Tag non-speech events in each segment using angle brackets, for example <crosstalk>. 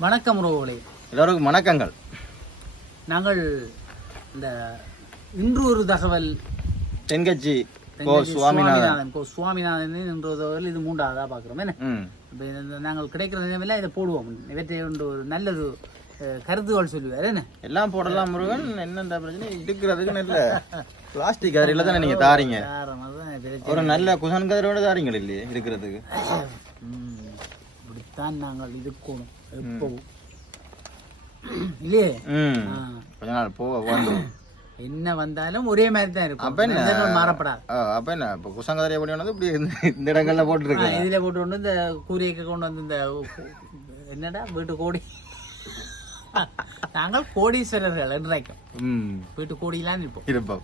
வணக்கம் உறவுகளே. எல்லோருக்கும் வணக்கங்கள். நாங்கள் இந்த இன்று ஒரு தகவல் தென்கட்சி கோ சுவாமிநாதன். கோ சுவாமிநாதன் இன்று ஒரு தகவல் இது மூன்றாவதா பார்க்குறோம் என்ன? இப்போ நாங்கள் கிடைக்கிற நிலைமையில இதை போடுவோம். இவற்றை ஒன்று ஒரு நல்லது அஹ், கருதுகோள் சொல்லுவார் என்ன? எல்லாம் போடலாம் முருகன் என்னென்ன பிரச்சனை? இருக்கிறதுக்கு நல்ல பிளாஸ்டிக் கதிரில தானே நீங்க தாரீங்க. ஒரு நல்ல குசன் கதிரோட தாரீங்க இல்லையே இருக்கிறதுக்கு இப்படித்தான் நாங்கள் இருக்கணும் எப்பவும் இல்லையே. கொஞ்ச நாள் போக என்ன வந்தாலும் ஒரே மாதிரி தான் இருக்கும். அப்ப என்ன? மாறப்படாது. அப்ப என்ன? இப்ப குசன் கதிரை எப்படி வந்து இப்படி இந்த இடங்கள்ல போட்டு ஆ, இதுல போட்டு கொண்டு இந்த கூரைக்கு கொண்டு வந்து இந்த என்னடா வீட்டு கோடி? நாங்கள் கோடீஸ்வரர்கள் என்றைக்கும். வீட்டு கோடியெல்லாம் நிற்போம் இருப்போம்.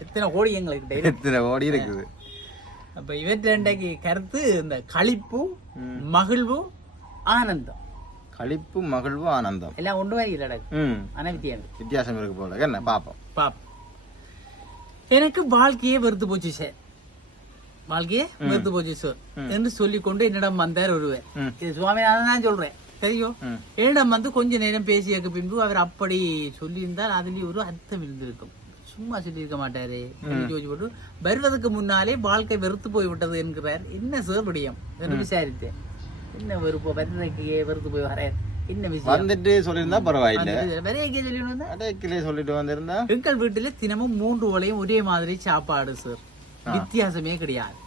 எத்தனை கோடி எங்களுக்கு எத்தனை ஓடி இருக்குது? அப்ப இவற்றை கருத்து இந்த களிப்பு மகிழ்வு ஆனந்தம். களிப்பு மகிழ்வு ஆனந்தம் எல்லாம் ஒன்று மாதிரி ம் ஆனா வித்தியாசம் வித்தியாசம் இருக்கு போல என்ன பாப்போம் பாப் எனக்கு வாழ்க்கையே வெறுத்து போச்சு சார் வாழ்க்கையே வெறுத்து போச்சு சார் என்று சொல்லிக்கொண்டு என்னிடம் வந்தார் ஒருவர். இது சுவாமிநாதன் தான் சொல்றேன் தெரியும் என்னிடம் வந்து கொஞ்ச நேரம் பேசியக்கு பின்பு அவர் அப்படி சொல்லியிருந்தால் அதுலயும் ஒரு அர்த்தம் இருந்திருக்கும் சும்மா சொல்லியிருக்க மாட்டாரு யோசிச்சு போட்டு வருவதற்கு முன்னாலே வாழ்க்கை வெறுத்து போய்விட்டது என்கிறார் என்ன சார் விடியம் என்று விசாரித்தேன் என்ன வெறுப்பு வருவதற்கு வெறுத்து போய் வரார் என்ன விஷயம் வந்துட்டு சொல்லியிருந்தா பரவாயில்ல வரையக்கே சொல்லி வந்தா அடைக்கிலே சொல்லிட்டு வந்திருந்தா எங்கள் வீட்டுல தினமும் மூன்று வேளையும் ஒரே மாதிரி சாப்பாடு சார் வித்தியாசமே கிடையாது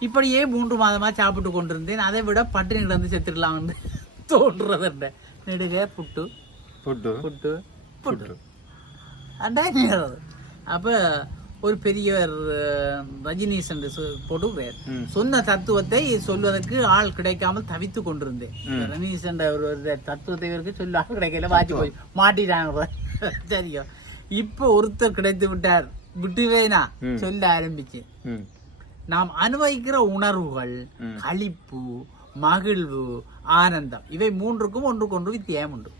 இப்படியே மூன்று மாதமா சாப்பிட்டு கொண்டிருந்தேன் அதை விட பட்டினி கிடந்து செத்துடலாம்னு தோன்றுறது நெடுவே புட்டு புட்டு புட்டு புட்டு அண்டா. அப்ப ஒரு பெரியவர் ரஜினீஷ் என்று ம். சொன்ன தத்துவத்தை சொல்வதற்கு ஆள் கிடைக்காமல் தவித்து கொண்டிருந்தேன். ரஜினீஷ் என்ற ஒரு தத்துவத்தை இவருக்கு சொல்ல ஆள் கிடைக்கல வாச்சு போய். மாட்டிட்டாங்க. <laughs> சரியோ. இப்ப ஒருத்தர் கிடைத்து விட்டார். விட்டுவேனா சொல்ல ஆரம்பிச்சேன் ம். நாம் அனுபவிக்கிற உணர்வுகள் களிப்பு மகிழ்வு ஆனந்தம் இவை மூன்றுக்கும் ஒன்றுக்கொன்று வித்தியாசம் உண்டு.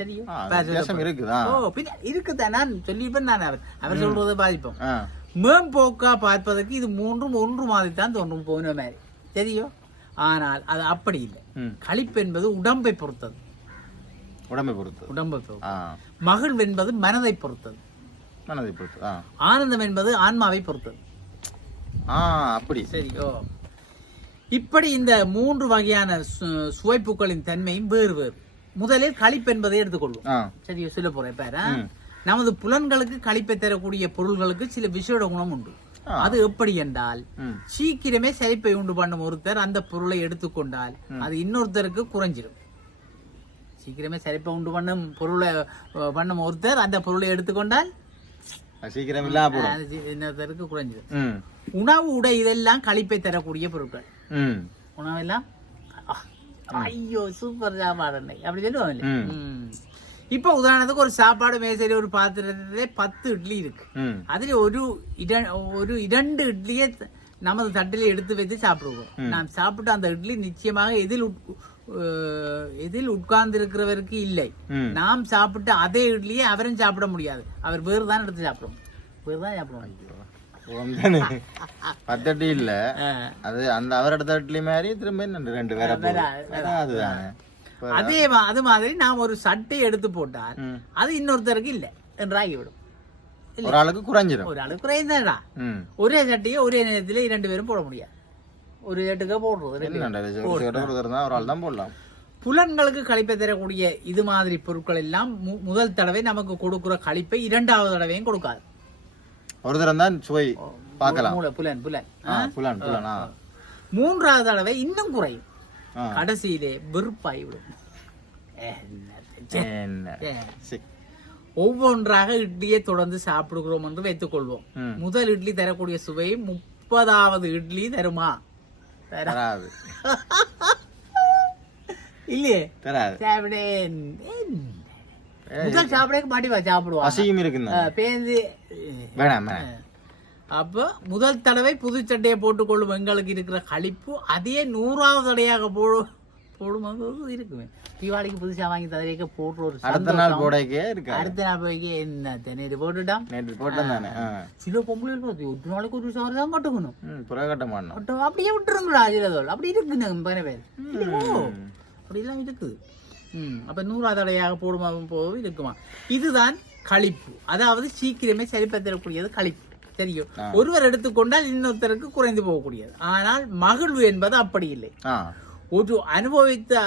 சரியோ ஆ, வித்தியாசம் இருக்குதா? ஓ பின்ன இருக்குதான் நான் சொல்லிப்பேன் நான் அவர் அவர் சொல்றதை பாதிப்போம். ஆ. மேம்போக்கா பார்ப்பதற்கு இது மூன்றும் ஒன்று மாதிரி தான் தோன்றும் போன மாதிரி. சரியோ ஆனால் அது அப்படி இல்லை. களிப்பு என்பது உடம்பை பொறுத்தது. உடம்பை பொறுத்து உடம்பை பொறுத்தது. மகிழ்வு என்பது மனதை பொறுத்தது. மனதை பொறுத்து ஆ. ஆனந்தம் என்பது ஆன்மாவை பொறுத்தது. அப்படி. சரியோ இப்படி இந்த மூன்று வகையான சுவைப்புகளின் தன்மையும் வேறு வேறு. முதலில் களிப்பு என்பதை எடுத்துக்கொள்வோம். ஆ. சரியோ சொல்ல போறேன் பாரு நமது புலன்களுக்கு களிப்பை தரக்கூடிய பொருள்களுக்கு சில விசேட குணம் உண்டு. அது எப்படி என்றால் சீக்கிரமே சலிப்பை உண்டு பண்ணும் ஒருத்தர் அந்த பொருளை எடுத்துக்கொண்டால் அது இன்னொருத்தருக்கு குறைஞ்சிடும் சீக்கிரமே சலிப்பை உண்டு பண்ணும் பொருளை பண்ணும் ஒருத்தர் அந்த பொருளை எடுத்துக்கொண்டால் சீக்கிரம் இன்னொருத்தருக்கு குறைஞ்சிடும் உணவு உடை இதெல்லாம் களிப்பை தரக்கூடிய பொருட்கள். உணவெல்லாம் ஐயோ சூப்பர் சாப்பாடு. அப்படி சொல்லுவாங்க ம். இப்போ உதாரணத்துக்கு ஒரு சாப்பாடு மேசையில ஒரு பாத்திரத்திலே பத்து இட்லி இருக்கு. அதுல ஒரு ஒரு இரண்டு இட்லியை நமது தட்டில் எடுத்து வைத்து சாப்பிடுவோம். நாம் சாப்பிட்ட அந்த இட்லி நிச்சயமாக எதில் எதில் உட்கார்ந்து இருக்கிறவருக்கு இல்லை நாம் சாப்பிட்ட அதே இட்லியை அவரும் சாப்பிட முடியாது. அவர் வேறு தான் எடுத்து சாப்பிடுவோம் வேறு தான் சாப்பிடுவோம் உம்தானே. பத்தடி இல்ல. அது அந்த அவர் எடுத்த இட்லி மாதிரி திரும்ப ரெண்டு வேற போகும் அதுதானே. அதே அது மாதிரி நாம் ஒரு சட்டை எடுத்து போட்டால். அது இன்னொருத்தருக்கு இல்லை என்றாகிவிடும். ஒரு ஆளுக்கு குறைஞ்சிடும் ஒரு ஆளுக்கு குறைந்தா ஒரே சட்டையை ஒரே நேரத்தில் இரண்டு பேரும் போட முடியாது. ஒரு சட்டுக்கு போடுறது ரெண்டு என்னண்டா இது? ஒரு ஆள் தான் போடலாம். புலன்களுக்கு கழிப்பை தரக்கூடிய இது மாதிரி பொருட்கள் எல்லாம் முதல் தடவை நமக்கு கொடுக்கிற கழிப்பை இரண்டாவது தடவையும் கொடுக்காது. ஒரு தரம் தான் சுவை பார்க்கலாம் புலன் புலன். புலான் புலான்? மூன்றாவது தடவை இன்னும் குறையும். கடைசியிலே வெறுப்பாய் விடும். என்ன? ஏ. சரி. ஒவ்வொன்றாக இட்லியை தொடர்ந்து சாப்பிடுகிறோம் என்று வைத்துக் கொள்வோம் ம். முதல் இட்லி தரக்கூடிய சுவை முப்பதாவது இட்லி தருமா? தரா- தராது. <laughs> இல்லையே? தராது. முதல் சாப்பிட மாட்டிவா சாப்பிடுவா அசியும் இருக்குங்க பேந்து வேணாம் வேணாம் அப்போ முதல் தடவை புது சட்டையை போட்டுக்கொள்ளும் எங்களுக்கு இருக்கிற களிப்பு அதே நூறாவது தடையாக போடும் போடும்போது இருக்குமே தீபாவளிக்கு புதுசா வாங்கி தடவைக்க போடுற ஒரு அடுத்த நாள் போடைக்கே இருக்கா அடுத்த நாள் போய் என்ன தென்னையில போட்டுட்டான் நேற்று போட்டேன் தானே. சில பொம்பளை ஒரு நாளைக்கு ஒரு சாரி தான் கட்டுக்கணும் மாட்டோம் கட்டும் அப்படியே விட்டுருங்களா சிலதோல் அப்படி இருக்குங்க பேர் அப்படிலாம் இருக்குது அப்ப நூறா தடையாக போடுமா போதும் இருக்குமா இதுதான் கழிப்பு அதாவது சீக்கிரமே சரிப்பத்திரக்கூடியது கழிப்பு தெரியும். ஒருவர் எடுத்துக்கொண்டால் இன்னொருத்தருக்கு குறைந்து போகக்கூடியது. ஆனால் மகிழ்வு என்பது அப்படி இல்லை. ஒரு அனுபவித்த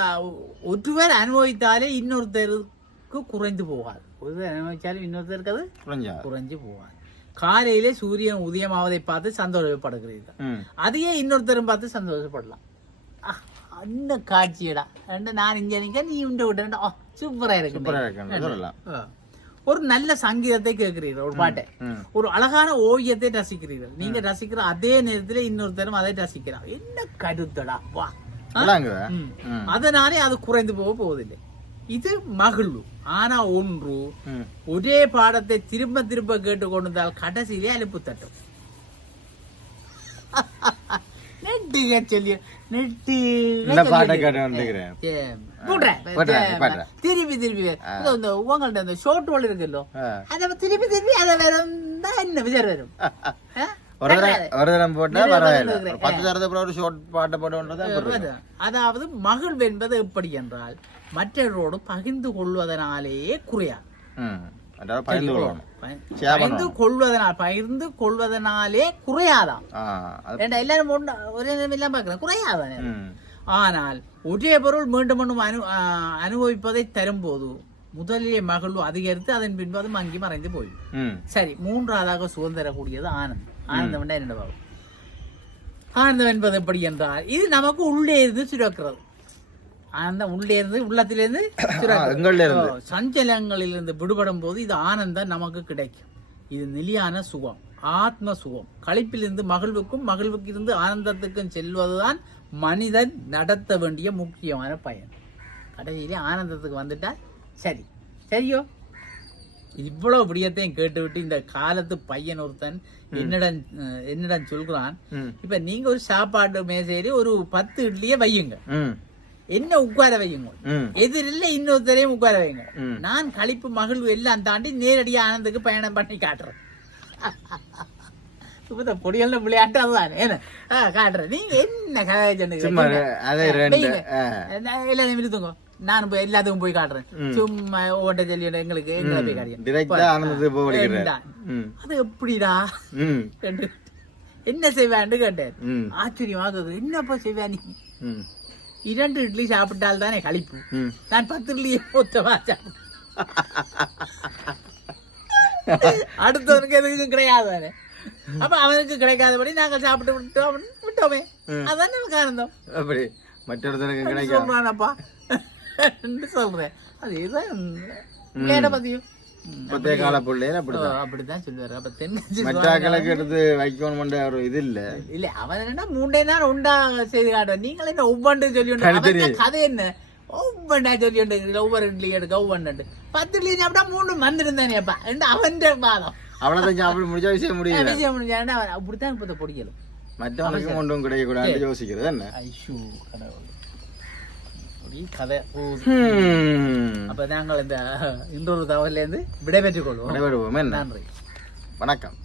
ஒருவர் அனுபவித்தாலே இன்னொருத்தருக்கு குறைந்து போகாது. ஒருவர் அனுபவித்தாலும் இன்னொருத்தருக்கு அது குறைஞ்சு போகாது. காலையிலே சூரியன் உதயமாவதை பார்த்து சந்தோஷப்படுகிறீர்கள். அதையே இன்னொருத்தரும் பார்த்து சந்தோஷப்படலாம். அந்த காட்சியடா ரெண்டு நான் இங்க நிக்க நீ உண்ட விட்டு சூப்பரா இருக்கு. ஒரு நல்ல சங்கீதத்தை கேட்கிறீர்கள் ஒரு பாட்டை ஒரு அழகான ஓவியத்தை ரசிக்கிறீர்கள் நீங்க ரசிக்கிற அதே நேரத்துல இன்னொருத்தரும் அதை ரசிக்கிறான் என்ன கருத்தடா வா அதனாலே அது குறைந்து போக போவதில்லை இது மகிழ்வு ஆனா ஒன்று ஒரே பாடத்தை திரும்ப திரும்ப கேட்டுக்கொண்டிருந்தால் கடைசியிலே அலுப்பு தட்டும் நெட்டுக சொல்லி நெட்டு இந்த பாட்டை கேட்டு வந்துக்கிறேன். திருப்பி திருப்பி இந்த உங்கள்ட்ட இந்த ஷோட் ரோல் இருக்குல்லோ. அதை திருப்பி திருப்பி அதை வரும் தான் என்ன விசாரம் வரும்? ஒரு தடவை ஒரு போட்டா பரவாயில்ல. பத்து ஷார்ட் பாட்டை வருது. அதாவது மகிழ்வு என்பது எப்படி என்றால் மற்றவரோடு பகிர்ந்து கொள்வதனாலேயே குறையாது. அதாவது பகிர்ந்து கொள்ளணும் பகிர்ந்து கொள்வதனால் பகிர்ந்து கொள்வதனாலே அது ஏண்டா எல்லாரும் ஒரே நேரம் எல்லாம் பார்க்கிறேன் குறையாதானே ஆனால் ஒரே பொருள் மீண்டும் மீண்டும் அனு அனுபவிப்பதை தரும்போது முதலிலே மகிழ்வு அதிகரித்து அதன் பின்பு அது மங்கி மறைந்து போயிடும் சரி மூன்றாவதாக சுகம் தரக்கூடியது ஆனந்தம் ஆனந்தம் என்ன ஆனந்தம் என்பது எப்படி என்றால் இது நமக்கு உள்ளே இருந்து சுரக்கிறது ஆனந்தம் உள்ளே இருந்து உள்ளத்திலிருந்து சுரக்கிறது. <coughs> எங்கள்ல இருந்து. ஓ, சஞ்சலங்களிலிருந்து விடுபடும் போது இது ஆனந்தம் நமக்கு கிடைக்கும். இது நிலையான சுகம் ஆத்ம சுகம். களிப்பிலிருந்து மகிழ்வுக்கும் மகிழ்வுக்கு இருந்து ஆனந்தத்துக்கும் செல்வதுதான் மனிதன் நடத்த வேண்டிய முக்கியமான பயன். கடைசியிலே ஆனந்தத்துக்கு வந்துட்டா சரி. சரியோ? இவ்வளவு விடயத்தையும் கேட்டுவிட்டு இந்த காலத்து பையன் ஒருத்தன் என்னிடம் என்னிடம் சொல்கிறான். இப்ப நீங்க ஒரு சாப்பாடு மேசையில ஒரு பத்து இட்லியை வையுங்க. என்ன உட்கார வையுங்க ம். எதிரில் இன்னொருத்தரையும் உட்கார வைங்க. நான் கழிப்பு மகிழ்வு எல்லாம் தாண்டி நேரடியா ஆனந்துக்கு பயணம் பண்ணி காட்டுறேன். <laughs> இப்ப பொடியல்ல விளையாட்டு அதுதான் என்ன? காட்டுறேன். நீங்க என்ன கதை வைங்க. எல்லாத்தையும் நிறுத்துங்க. நான் போய் எல்லாத்துக்கும் போய் காட்டுறேன். சும்மா ஓட்ட சொல்லி எங்களுக்கு எங்களை போய் காட்டுறேன் அது எப்படிடா? என்ன செய்வான்னு கேட்டேன். ம். ஆச்சரியமாக என்னப்பா செய்வா நீ? இரண்டு இட்லி சாப்பிட்டால் தானே கழிப்பு நான் பத்து இட்லியை மொத்தமா அடுத்தவனுக்கு எதுக்கும் கிடையாது அப்ப அவனுக்கு கிடைக்காதபடி நாங்கள் சாப்பிட்டு விட்டோம் விட்டோமே. அதான் நமக்கு ஆனந்தம். அப்படி மற்றொருத்தருக்கு கிடைக்கும் சொல்றேன். அது இதுதான் விளையாட பத்தியும் இப்போதைய கால பிள்ளைகள் அப்படிதான். அப்படிதான் சொல்லுவாரு. அப்ப தென்னஞ்சி மற்றாக்களுக்கு எடுத்து வைக்கணும்ன்ற ஒரு இது இல்ல. இல்ல அவன் என்ன மூண்டே நாள் உண்டா செய்து காட்டுவான். நீங்கள் என்ன ஒவ்வொன்று சொல்லி கதை என்ன? ஒவ்வொன்றா சொல்லி ஒவ்வொரு இட்லி எடுக்க ஒவ்வொன்று பத்து இட்லி சாப்பிட்டா மூணு வந்துருந்தானேப்பா என்று அவன் வாதம் அவ்வளவுதான் சாப்பிட முடிஞ்சா விஷயம் முடியல. விஷயம் முடிஞ்சாண்டா அப்படித்தான் இப்ப பொடிக்கலும் மற்றவனுக்கும் ஒன்றும் கிடைக்கக்கூடாது யோசிக்கிறது என்ன? ஐஷு கடவுள். அப்படி கதை. அப்ப நாங்கள் இந்த இன்னொரு தகவல்ல இருந்து விடைபெற்றுக் கொள்வோம் விடைபெறுவோம் நன்றி வணக்கம்